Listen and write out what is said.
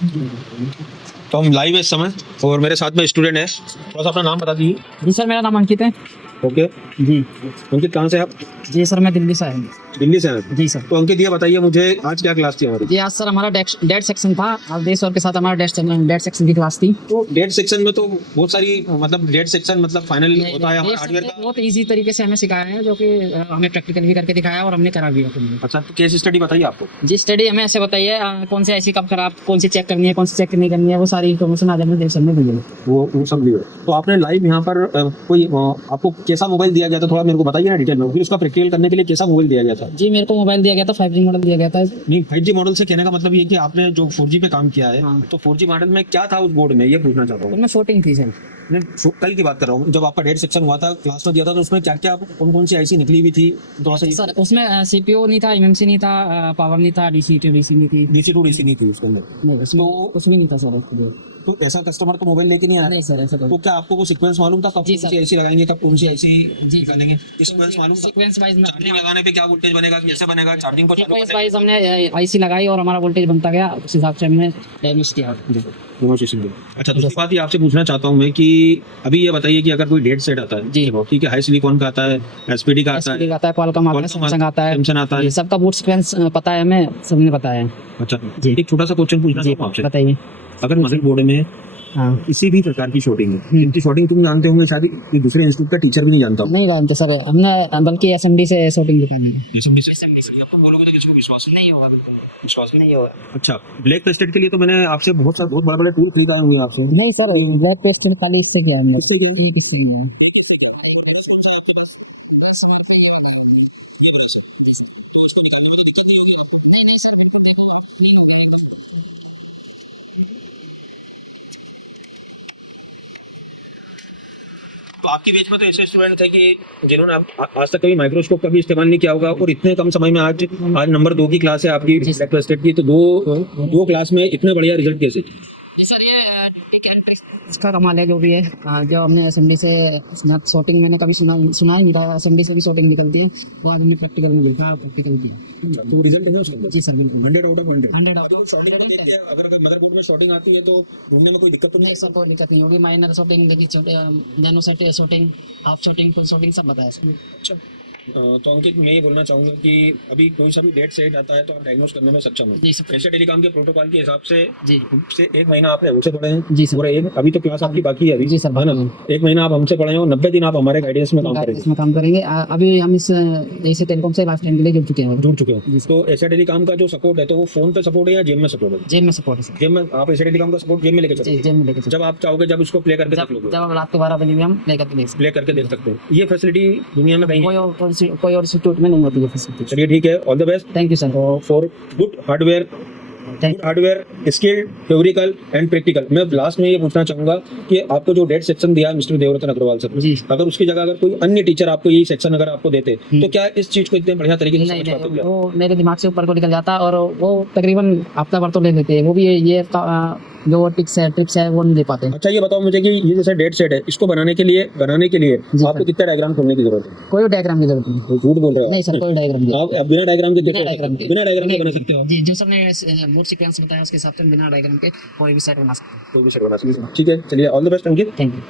तो हम लाइव है इस समय और मेरे साथ में स्टूडेंट है, थोड़ा सा अपना नाम बता दीजिए। जी सर, मेरा नाम अंकित है। ओके जी अंकित, कहाँ से आप? जी सर, मैं दिल्ली से आया हूँ। दिल्ली से हैं? जी सर। तो अंकित ये बताइए मुझे, आज क्या क्लास थी हमारी? जी आज सर हमारा डेट सेक्शन था। आज देश और के साथ हमारा डेट सेक्शन की क्लास थी। तो डेट सेक्शन में तो बहुत सारी, मतलब डेट सेक्शन मतलब फाइनल होता है हमारा हार्डवेयर का। बहुत इजी तरीके से हमें सिखाया है, जो कि हमें प्रैक्टिकल भी करके दिखाया और हमने करा भी है। अच्छा, तो केस स्टडी बताइए आपको। जी स्टडी हमें ऐसे बताइए, कौन से आईसी कब खराब, कौन सी चेक करनी है, कौन सी चेक नहीं करनी है, वो सारी इन्फॉर्मेशन आज हमें देश में दी है। वो सब भी है। तो आपने लाइव यहाँ पर कोई आपको कैसा मोबाइल दिया गया था, थोड़ा मेरे को बताइए ना डिटेल में। फिर उसका प्रैक्टिकल करने के लिए कैसा मोबाइल दिया गया था? जी मेरे को मोबाइल दिया गया था, 5G मॉडल दिया गया था। नहीं, 5G मॉडल से कहने का मतलब ये कि आपने जो 4G पे काम किया है, हाँ। तो 4G मॉडल में क्या था उस बोर्ड में, ये पूछना चाहता हूँ। उनमें शूटिंग थी सर। नहीं, कल की बात कर रहा हूँ, जब आपका डेट सेक्शन हुआ था, क्लास में दिया था, तो उसमें क्या क्या, कौन कौन सी आईसी निकली हुई थी, थोड़ा सा। सर उसमें सीपीयू नहीं था, एमएमसी नहीं था, पावर नहीं था, डीसी टू डीसी नहीं थी। DC टू DC नहीं थी उसके अंदर। नहीं, उसमें कुछ भी नहीं था सर। तो ऐसा कस्टमर तो मोबाइल लेके नहीं आया। नहीं सर, ऐसा तो क्या आपको वो सीक्वेंस मालूम था, कब जी कौन सी सर। आईसी लगाएंगे, कब कौन सी आईसी जी निकालेंगे? सीक्वेंस मालूम था? सीक्वेंस वाइज चार्जिंग लगाने पे क्या वोल्टेज बनेगा, कैसे बनेगा, चार्जिंग को चालू सीक्वेंस वाइज हमने आईसी लगाई और हमारा वोल्टेज बनता गया, उस हिसाब से हमने डायग्नोस किया। अच्छा, दूसरी बात ये आपसे पूछना चाहता हूँ मैं कि अभी ये बताइए कि अगर कोई डेट सेट आता है, जी ठीक है, हाई सिलिकॉन का आता है, एसपीडी का आता एसपीडी है, का आता है, क्वालकॉम आता है, सैमसंग आता है, सैमसंग आता है। ये सबका बूट सीक्वेंस पता है हमें, सबने बताया है। अच्छा जी। एक छोटा सा क्वेश्चन पूछना जी चाहता हूँ आपसे। बताइए। अगर मदरबोर्ड में हाँ किसी भी प्रकार की शॉर्टिंग है, इनकी शॉर्टिंग तुम जानते होंगे शायद, ये दूसरे इंस्टीट्यूट का टीचर भी नहीं जानता नहीं जानते सर हमने, बल्कि एसएमडी से शूटिंग दिखानी है। एसएमडी से तुम बोलोगे तो किसी को विश्वास नहीं होगा, बिल्कुल विश्वास नहीं होगा। अच्छा, ब्लैक टेस्टेड के लिए तो मैंने आपसे बहुत बड़े बड़े टूल खरीदा हुए हैं आपसे। नहीं सर, ब्लैक टेस्ट खाली इससे किया हमने। इससे क्या? ठीक इससे किया है। ये ब्रश है। जी सर। तो इसको निकालने में दिक्कत नहीं होगी आपको? नहीं सर, बिल्कुल देखो क्लीन हो गया एकदम। तो आपकी बीच में तो ऐसे स्टूडेंट थे कि जिन्होंने आज तक कभी माइक्रोस्कोप का भी इस्तेमाल नहीं किया होगा, और इतने कम समय में आज नंबर 2 की क्लास है आपकी ब्लैक टेस्टेड की, तो दो क्लास में इतने बढ़िया रिजल्ट कैसे? जी सर, ये टिक एंड ट्रिक्स इसका कमाल है, जो भी है। जो हमने असेंबली से शॉटिंग मैंने कभी सुना ही नहीं था, असेंबली से भी शॉटिंग निकलती है, वो आज हमने प्रैक्टिकल में देखा, प्रैक्टिकल किया। तो रिजल्ट है उसके अंदर? जी सर बिल्कुल 100 आउट ऑफ 100। 100 आउट अगर ऑफ शॉर्टिंग को देख के, अगर मदरबोर्ड में शॉर्टिंग आती है तो ढूंढने में कोई दिक्कत तो नहीं सर, कोई दिक्कत नहीं होगी। माइनर शॉटिंग देखिए, छोटे nano set shorting, half shorting, full shorting सब बताया सर। अच्छा, तो अंकित मैं ये बोलना चाहूँगा कि अभी कोई सा भी डेट सेट आता है तो आप डायग्नोस करने में सक्षम हो। जी सर। एशिया टेलीकॉम के प्रोटोकॉल के हिसाब से जी से 1 महीना आपने हमसे पढ़े हैं। जी सर। और एक अभी तो क्लास आपकी बाकी है अभी। जी सर, है ना? बाकी 1 महीना आप हमसे पढ़े हैं और 90 दिन आप हमारे गाइडेंस में काम करेंगे। इसमें काम करेंगे। अभी हम इस एशिया टेलीकॉम से लाइफ टाइम के लिए जुड़ चुके हैं। तो एशिया टेलीकॉम का जो सपोर्ट है, तो वो फोन पे सपोर्ट है या जेब में सपोर्ट है? जेब में सपोर्ट है सर। जेब में आप एशिया टेलीकॉम का सपोर्ट जेब में लेके जी चलोगे? जेब में लेके चलो। जब आप चाहोगे, जब इसको प्ले करके देख लोगे, जब रात को 12 बजे भी हम लेकर के देख प्ले करके देख सकते हैं। ये फैसिलिटी दुनिया में कहीं कोई और इंस्टीट्यूट में नहीं होती है फैसिलिटी। चलिए ठीक है, all the best thank you sir. For good hardware, skill, theoretical and practical. मैं लास्ट में ये पूछना चाहूंगा कि आपको जो डेट सेक्शन दिया मिस्टर देवरतन अग्रवाल सर, जी अगर उसकी जगह अगर कोई अन्य टीचर आपको यही सेक्शन अगर आपको देते, तो क्या इस चीज को इतने बढ़िया तरीके से समझ पाते? नहीं, वो मेरे दिमाग से ऊपर को निकल जाता और वो तकरीबन हफ्ता भर तो ले लेते हैं, वो भी ये जो टिप्स है वो नहीं दे पाते। अच्छा ये बताओ मुझे कि ये जैसा डेट सेट है, इसको बनाने के लिए आपको कितना डायग्राम खोलने की जरूरत है? कोई डायग्राम की जरूरत नहीं। तो झूठ बोल रहे हो नहीं सर, कोई डायग्राम नहीं। आप बिना डायग्राम के बिना डायग्राम के बना सकते हो? जी, जो सर ने बोर्ड सीक्वेंस बताया उसके हिसाब से बिना डायग्राम के कोई भी सेट बना सकते हैं। कोई भी सेट बना सकते हो। ठीक है, चलिए all the best Ankit. Thank you.